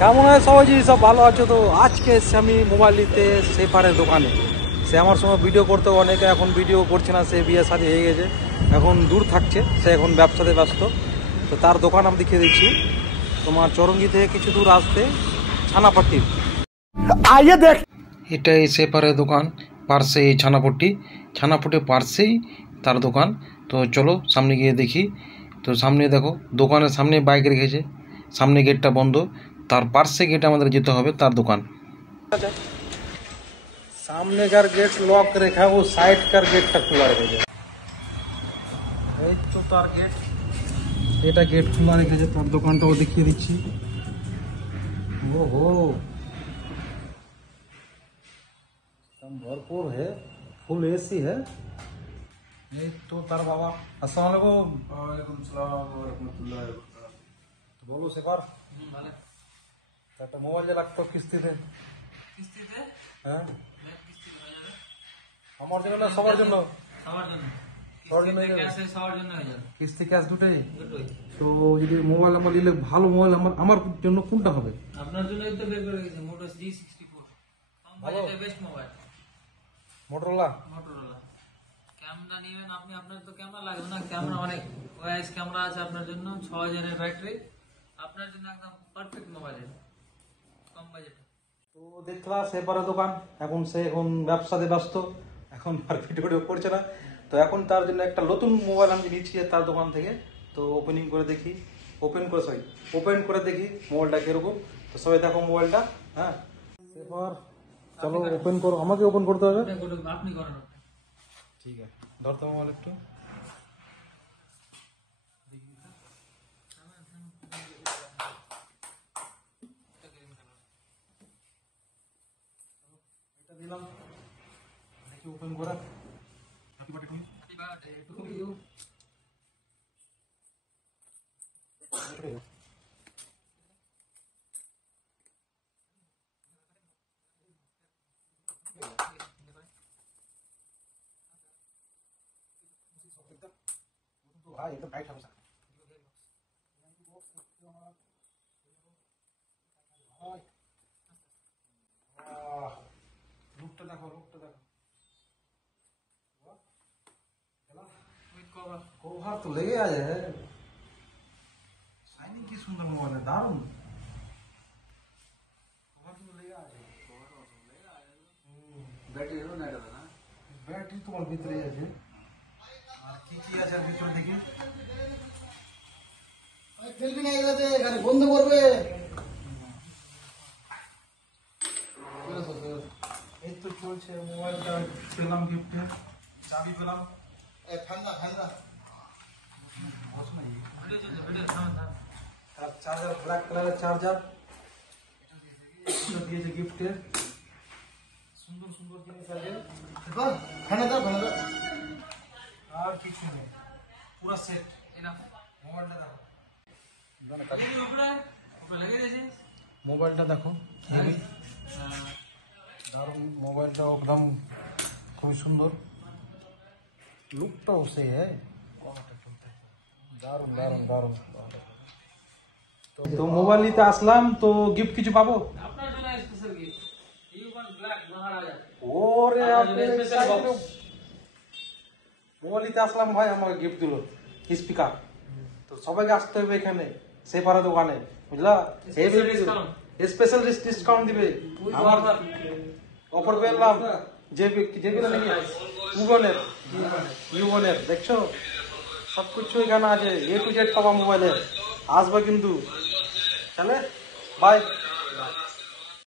কেমন হয় সবাই যদি সব ভালো আছো। তো আজকে এসছি আমি মোবাইল নিতে সেফারের দোকানে। সে আমার সময় ভিডিও করতে অনেকে এখন ভিডিও করছে না, সে বিয়ে শাদী হয়ে গেছে, এখন দূর থাকছে, সে এখন ব্যবসাতে ব্যস্ত। তো তার দোকান আমি দেখিয়ে দিচ্ছি তোমার চরঙ্গি থেকে কিছু দূর আসতে ছানাপট্টি। আইয়ে দেখ, এটাই সেফারের দোকান, পার্শ্বে এই ছানাপট্টি পার্শ্বেই তার দোকান। তো চলো সামনে গিয়ে দেখি। তো সামনে দেখো দোকানের সামনে বাইক রেখেছে, সামনে গেটটা বন্ধ, তার পার্শ্বে গেট আমাদের যেতে হবে তার দোকান। সামনেকার গেট লক রেখা, ও সাইডকার গেটটা খোলা রেখেছে। এই তো তার গেট, এটা গেট খোলা রেখেছে, তার দোকানটাও দেখিয়ে দিচ্ছি। ओहो एकदम भरपूर है, फुल एसी है। ये तो तार बाबा अस्सलाम वालेकुम। वालेकुम सलाम व रहमतुल्लाहि व बरकातहू। तो बोलो सेफार ভালো একটা মোবাইল যে লাগতো কিস্তিতে। কিস্তিতে হ্যাঁ কিস্তি হয়ে যাবে আমার জন্য না সবার জন্য? সবার জন্য। সবার জন্য কিস্তিতে ক্যাশে সবার জন্য হয়ে যাবে, কিস্তি ক্যাশ দুটোই। দুটোই। তো যদি মোবাইল আমার নিলে ভালো মোবাইল আমার জন্য কোনটা হবে? আপনার জন্যই তো বের করে গেছে মোটো G64, কম বাজেটে best mobile, Motorola. Motorola. Camera নেবেন আপনি, আপনার তো ক্যামেরা লাগবে না, ক্যামেরা অনেক ওএস ক্যামেরা আছে আপনার জন্য, 6000 এর ব্যাটারি, আপনার জন্য একদম পারফেক্ট মোবাইল, কম বাজেটে। তো দেখলা সেপারে দোকান, এখন সে এখন ব্যবসাতে ব্যস্ত, এখন আর ভিডিও করছে না। তো এখন তার জন্য একটা নতুন মোবাইল আমি নিচ্ছি তার দোকান থেকে। তো ওপেন করে দেখি মোবাইলটা কিরকম। তো সবাই দেখো মোবাইলটা। হ্যাঁ এবার চলো ওপেন করো, আমাকে ওপেন করতে হবে। আপনি করেন। ঠিক আছে, ধরতে মোবাইল একটু। এটা দিলাম, দেখি ওপেন করা। Happy birthday to you. ভাই এটা টাইট হবে। লুকটা দেখো। কভার তো লেগে আছে, শাইনিং কি সুন্দর মোবাইল, দারুণ কভার তো লেগে আছে। ব্যাটারি হলো না এটা না, ব্যাটারি তোমার ভিতরে আছে। আর কি কি আছে ভিতরে দেখি। ফেলবি না এগুলোতে, এখানে বন্ধ করবে। এই তো চলছে, মোবাইলটা পেলাম গিফটে, চাবি পেলাম। ঠান্ডা ভিডিও চলছে, ভিডিও থামান। আর চার্জার, ব্ল্যাক কালারের চার্জার এটা দিয়েছে গিফটে। সুন্দর সুন্দর জিনিস আছে, ঠান্ডা আর কিছু নেই, পুরো সেট। এনাফ মোবাইলটা দেখো, লগে উপরে লগে দিয়েছে মোবাইলটা দেখো, হেভি দারুণ মোবাইলটা, একদম খুবই সুন্দর, লুকটাও সে হ্যাঁ, দারুণ। তো মোবাইল নিতে আসলাম, তো গিফট কিছু পাবো? আপনার জন্য স্পেশাল গিফট U1 ব্ল্যাক মহারাজা। ওরে স্পেশাল বক্স। মোবাইল নিতে আসলাম ভাই, আমাকে গিফট দিল স্পিকার। তো সবাইকে আসতে হবে এখানে সেপারে দোকানে, বুঝলা? স্পেশাল ডিসকাউন্ট দিবে। আমার অফার পেলাম যেগুলো নাকি ইউবনের দেখছো, সবকিছু এখানে আছে, A to Z পাবা মোবাইলের। আসবে কিন্তু, চলে বাই।